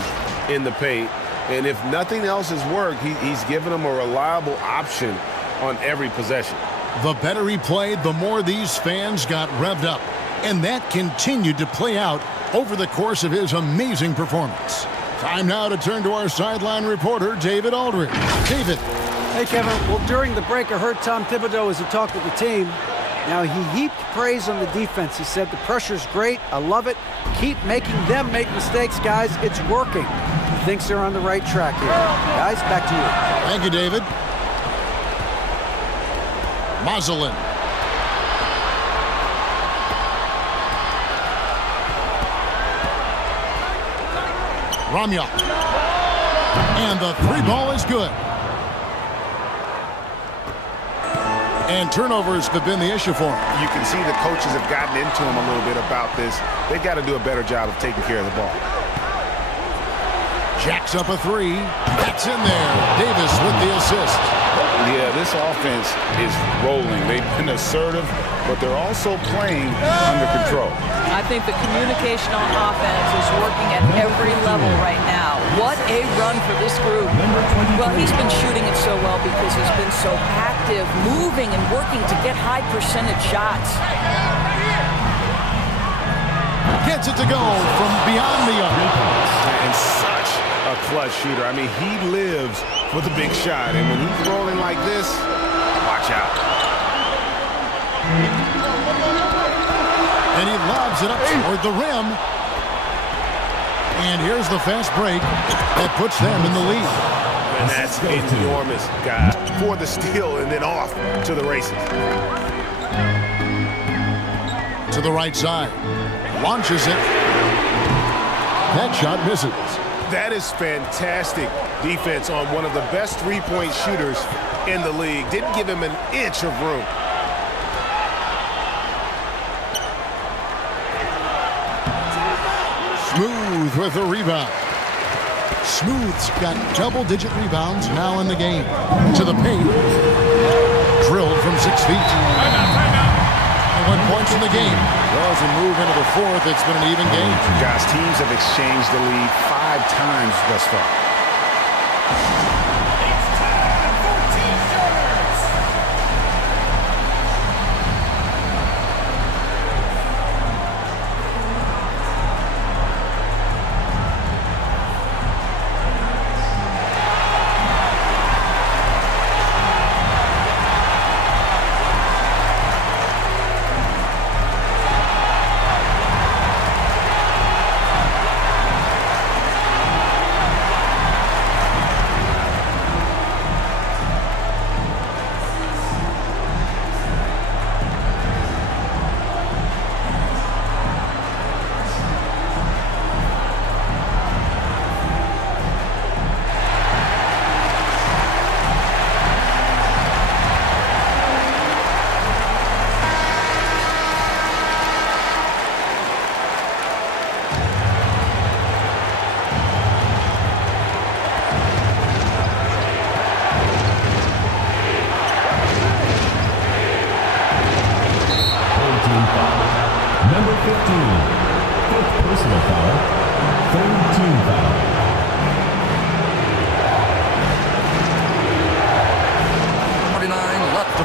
in the paint. And if nothing else has worked, he's given them a reliable option on every possession. The better he played, the more these fans got revved up. And that continued to play out over the course of his amazing performance. Time now to turn to our sideline reporter, David Aldridge. David. Hey, Kevin. Well, during the break, I heard Tom Thibodeau as he talked with the team. Now, he heaped praise on the defense. He said, the pressure's great. I love it. Keep making them make mistakes, guys. It's working. He thinks they're on the right track here. Guys, back to you. Thank you, David. Moslin. Ramya. And the three ball is good. And turnovers have been the issue for him. You can see the coaches have gotten into him a little bit about this. They've got to do a better job of taking care of the ball. Jacks up a three. That's in there. Davis with the assist. Yeah, this offense is rolling. They've been assertive, but they're also playing under control. I think the communication on offense is working at every level right now. What a run for this group. Well, he's been shooting it so well because he's been so active, moving and working to get high percentage shots. Gets it to go from beyond the arc. And such a clutch shooter. I mean, he lives for the big shot. And when he's rolling like this, watch out. And he lobs it up toward the rim. And here's the fast break that puts them in the lead. And that's enormous, guys. For the steal and then off to the races. To the right side. Launches it. That shot misses. That is fantastic defense on one of the best three-point shooters in the league. Didn't give him an inch of room. Smooth with the rebound. Smooth's got double-digit rebounds now in the game. To the paint. Drilled from 6 feet. 1 point in the game. Well, as we move into the fourth, it's been an even game. Guys, teams have exchanged the lead 5 times thus far.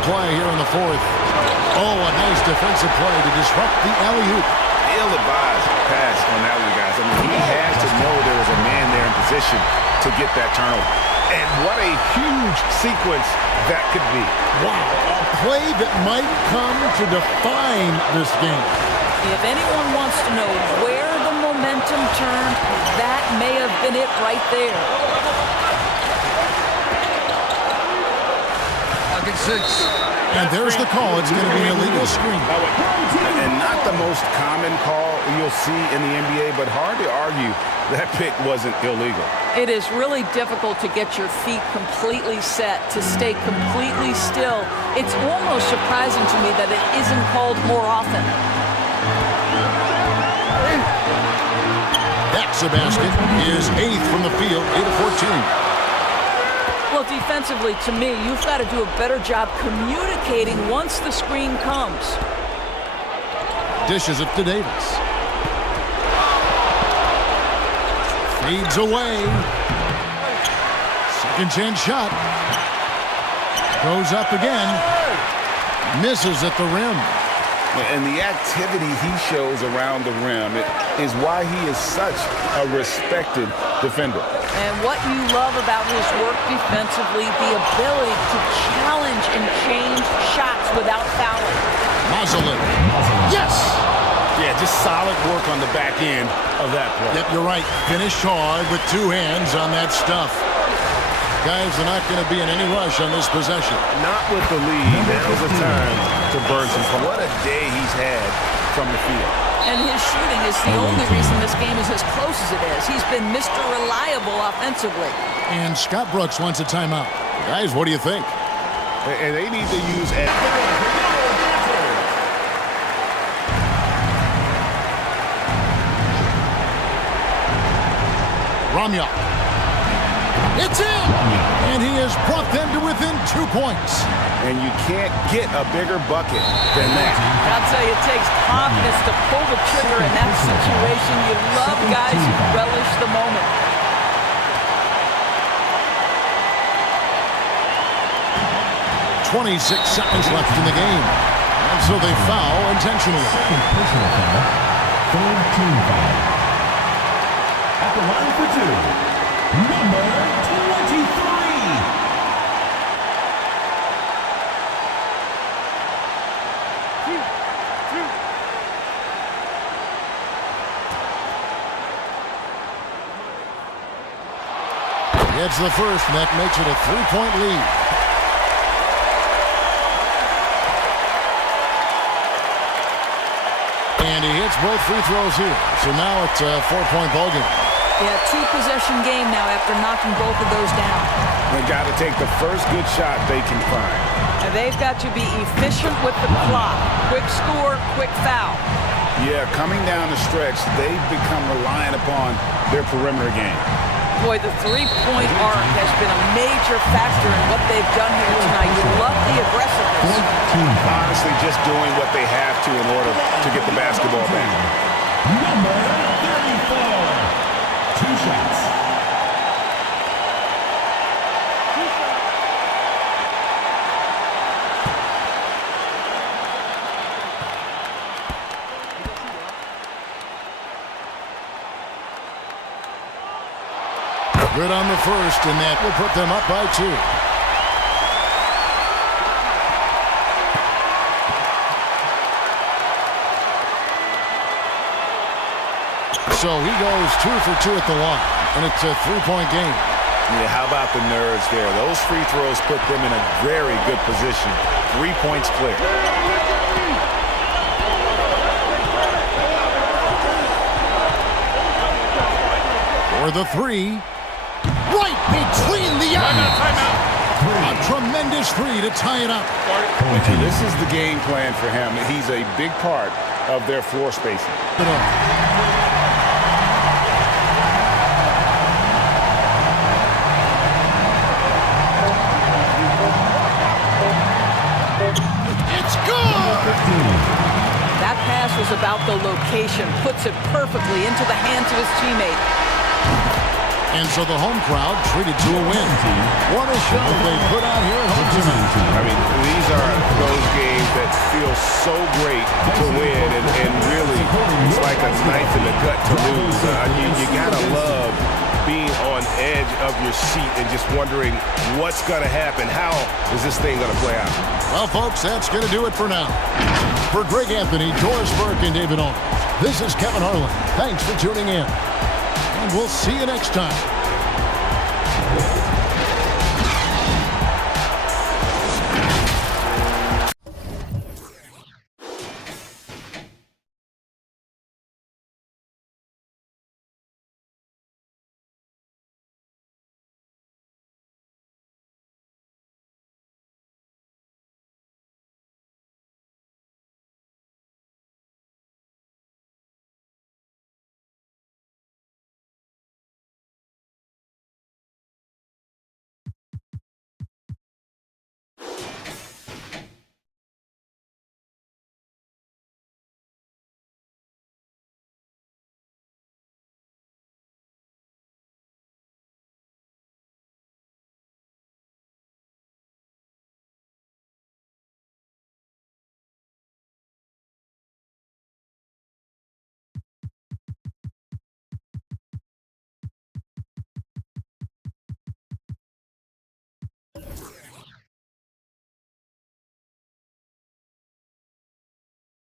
Play here in the fourth. Oh, a nice defensive play to disrupt the alley-oop. Ill-advised pass on that one, guys. I mean, he had to know there was a man there in position to get that turnover. And what a huge sequence that could be. Wow, a play that might come to define this game. If anyone wants to know where the momentum turned, that may have been it right there. 6. And there's the call. It's going to be an illegal screen. And not the most common call you'll see in the NBA, but hard to argue that pick wasn't illegal. It is really difficult to get your feet completely set, to stay completely still. It's almost surprising to me that it isn't called more often. That's a basket. He is 8th from the field, 8 of 14. Well, defensively, to me, you've got to do a better job communicating once the screen comes. Dishes it to Davis. Fades away. Second chance shot. Goes up again. Misses at the rim. And the activity he shows around the rim is why he is such a respected defender. And what you love about his work defensively, the ability to challenge and change shots without fouling. Mazelin. Yes! Yeah, just solid work on the back end of that play. Yep, you're right. Finished hard with two hands on that stuff. Guys are not going to be in any rush on this possession. Not with the lead. Now's the time to burn some fun. What a day he's had from the field. And his shooting is the only reason this game is as close as it is. He's been Mr. Reliable offensively. And Scott Brooks wants a timeout. Guys, what do you think? And they need to use Ramya. It's in! And he has brought them to within 2 points. And you can't get a bigger bucket than that. I'll tell you, it takes confidence to pull the trigger in that situation. You love guys who relish the moment. .26 seconds left in the game. And so they foul intentionally. Personal foul. Third team foul. At the line for two, number 23. It's the first, and that makes it a 3-point lead. And he hits both free throws here. So now it's a 4-point ballgame. Yeah, 2-possession game now after knocking both of those down. They got to take the first good shot they can find. And they've got to be efficient with the clock. Quick score, quick foul. Yeah, coming down the stretch, they've become reliant upon their perimeter game. Boy, the three-point arc has been a major factor in what they've done here tonight. You love the aggressiveness. Honestly, just doing what they have to in order to get the basketball back. Number 34. 2 shots. Good on the first, and that will put them up by 2. So he goes 2 for 2 at the line, and it's a 3-point game. Yeah, how about the nerves there? Those free throws put them in a very good position. 3 points clear. For the 3. Right between the eyes. A tremendous 3 to tie it up. This is the game plan for him. He's a big part of their floor spacing. It's good! That pass was about the location. Puts it perfectly into the hands of his teammate. And so the home crowd treated to a win. What a show they put on here at home tonight. I mean, these are those games that feel so great to win, and really, it's like a knife in the gut to lose. You gotta love being on edge of your seat and just wondering what's gonna happen. How is this thing gonna play out? Well, folks, that's gonna do it for now. For Greg Anthony, Doris Burke, and David Owens, this is Kevin Harlan. Thanks for tuning in. And we'll see you next time.